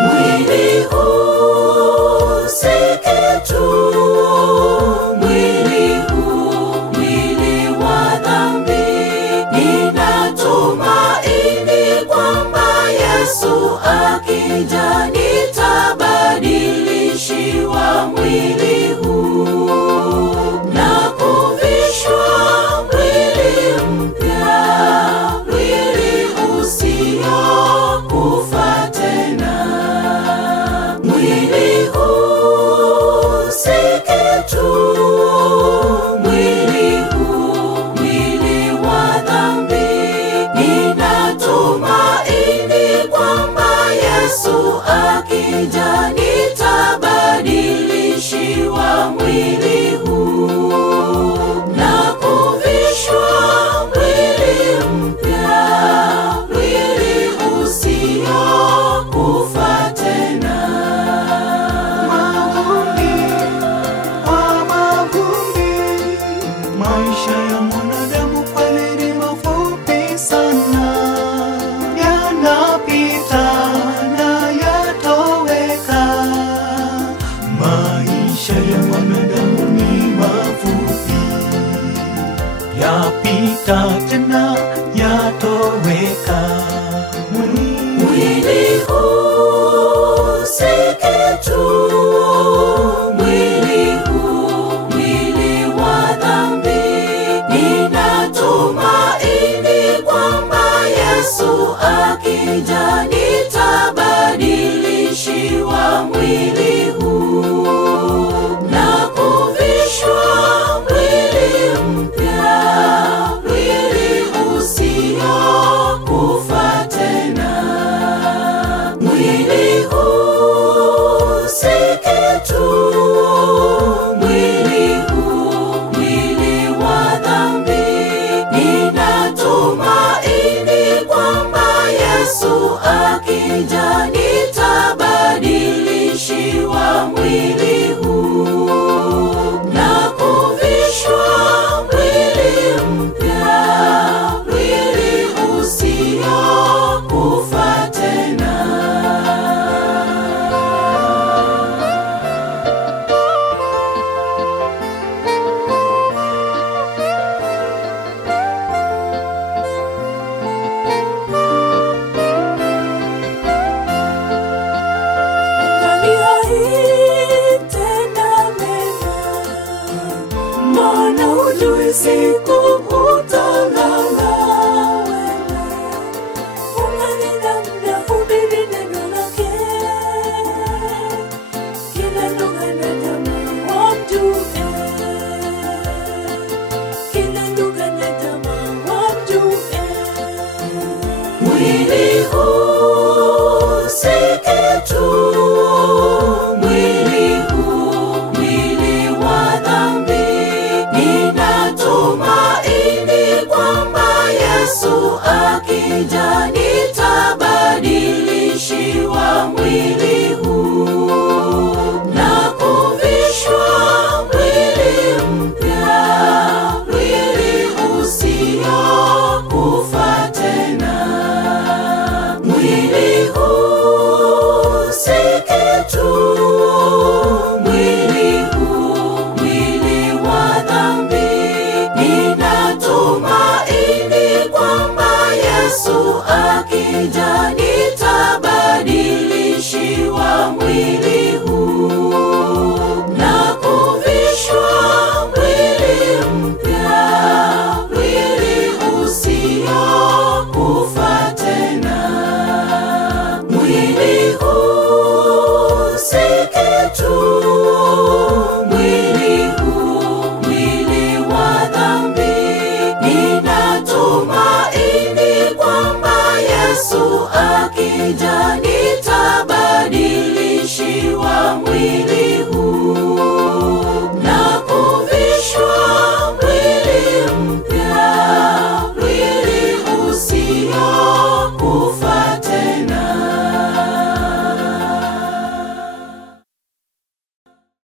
Mwili huu si kitu, mwili huu mwili wa dhambi. Ninatumaini kwamba Yesu akija nitabadilishiwa mwili huu na kuvishwa mwili mpya, mwili usiokufa tena. Mwili huu si kitu, mwili huu mwili wa dhambi. Ninatumaini kwamba Yesu akija nitabadilishiwa mwili huu na kuvishwa mwili mpya, mwili usiokufa tena. Maisha ya mwanadamu kweli ni mafupi sana, yanapita na yatoweka. Maisha ya mwanadamu ni mafupi, yapita tena yatoweka. Mwili huu si kitu, mwili huu mwili wa dhambi. Ninatumaini kwamba Yesu akija nitabadilishiwa mwili huu na kuvishwa mwili mpya, mwili usiokufa tena. Mwili huu si kitu, mwili huu mwili wa dhambi. Ninatumaini kwamba Yesu akija nitabadilishiwa mwili huu na kuvishwa mwili mpya, mwili usiokufa tena. Mbona hujui siku utalala wewe? Ungalina muda hubiri neno lake. Kila lugha na jamaa wamjue, kila lugha na jamaa wamjue. Mwili huu si kitu, mwili huu mwili wa dhambi. Ninatumaini kwamba Yesu akija nitabadilishiwa mwili huu na kuvishwa mwili mpya, mwili usiokufa tena. Mwili huu si kitu, mwili huu mwili wa dhambi. Ninatumaini kwamba Yesu akija nitabadilishiwa mwili huu na kuvishwa mwili mpya, mwili usiokufa tena. Mwili huu si kitu, mwili huu mwili wa dhambi. Ninatumaini kwamba Yesu akija